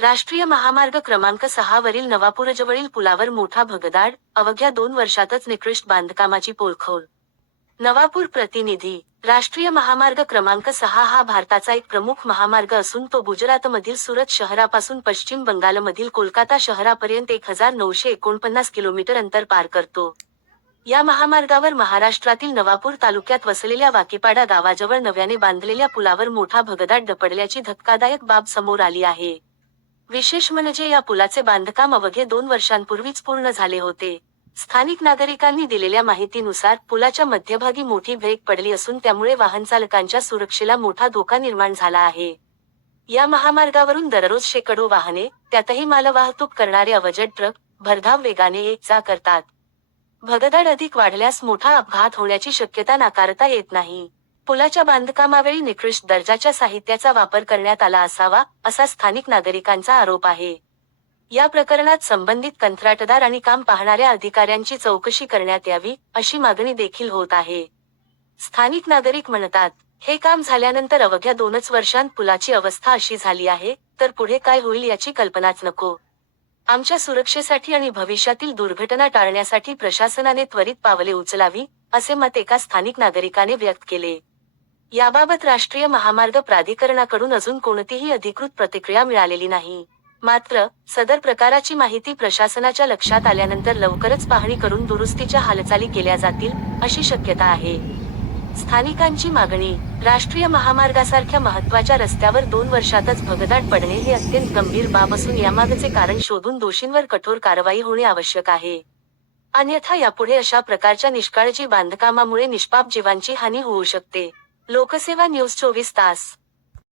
राष्ट्रीय महामार्ग क्रमांक सहा वरील नवापूरजवळील पुलावर मोठा भगदाड अवघ्या दोन वर्षातच निकृष्ट बांधकामाची पोलखोल. नवापूर प्रतिनिधी राष्ट्रीय महामार्ग क्रमांक सहा हा भारताचा एक प्रमुख महामार्ग असून तो गुजरातमधील सुरत शहरापासून पश्चिम बंगालमधील कोलकाता शहरापर्यंत एक हजार नऊशे एकोणपन्नास किलोमीटर अंतर पार करतो. या महामार्गावर महाराष्ट्रातील नवापूर तालुक्यात वसलेल्या वाकीपाडा गावाजवळ नव्याने बांधलेल्या पुलावर मोठा भगदाड दपडल्याची धक्कादायक बाब समोर आली आहे. विशेष म्हणजे या पुलाचे बांधकाम अवघे दोन वर्षांपूर्वीच पूर्ण झाले होते. स्थानिक नागरिकांनी दिलेल्या माहितीनुसार पुलाच्या मध्यभागी मोठी ब्रेक पडली असून त्यामुळे वाहनचालकांच्या सुरक्षेला मोठा धोका निर्माण झाला आहे. या महामार्गावरून दररोज शेकडो वाहने त्यातही मालवाहतूक करणारे अवजड ट्रक भरधाव वेगाने ये जा करतात. भगदाड अधिक वाढल्यास मोठा अपघात होण्याची शक्यता नाकारता येत नाही. पुलाच्या बांधकामावेळी निकृष्ट दर्जाच्या साहित्याचा वापर करण्यात आला असावा असा स्थानिक नागरिकांचा आरोप आहे. या प्रकरणात संबंधित कंत्राटदार आणि काम पाहणाऱ्या अधिकाऱ्यांची चौकशी करण्यात यावी अशी मागणी देखील होत आहे. स्थानिक नागरिक म्हणतात हे काम झाल्यानंतर अवघ्या दोनच वर्षांत पुलाची अवस्था अशी झाली आहे तर पुढे काय होईल याची कल्पनाच नको. आमच्या सुरक्षेसाठी आणि भविष्यातील दुर्घटना टाळण्यासाठी प्रशासनाने त्वरित पावले उचलावी असे मत एका स्थानिक नागरिकाने व्यक्त केले. याबाबत राष्ट्रीय महामार्ग प्राधिकरणाकडून अजून कोणतीही अधिकृत प्रतिक्रिया मिळालेली नाही. मात्र सदर प्रकाराची माहिती प्रशासनाच्या लक्षात आल्यानंतर लवकरच पाहणी करून दुरुस्तीच्या हालचाली केल्या जातील अशी शक्यता आहे. स्थानिकांची मागणी राष्ट्रीय महामार्गासारख्या महत्त्वाच्या रस्त्यावर दोन वर्षातच भगदाट पडणे हे अत्यंत गंभीर बाब असून यामागचे कारण शोधून दोषींवर कठोर कारवाई होणे आवश्यक आहे. अन्यथा यापुढे अशा प्रकारच्या निष्काळजी बांधकामामुळे निष्पाप जीवांची हानी होऊ शकते. लोकसेवा न्यूज चोवीस तास.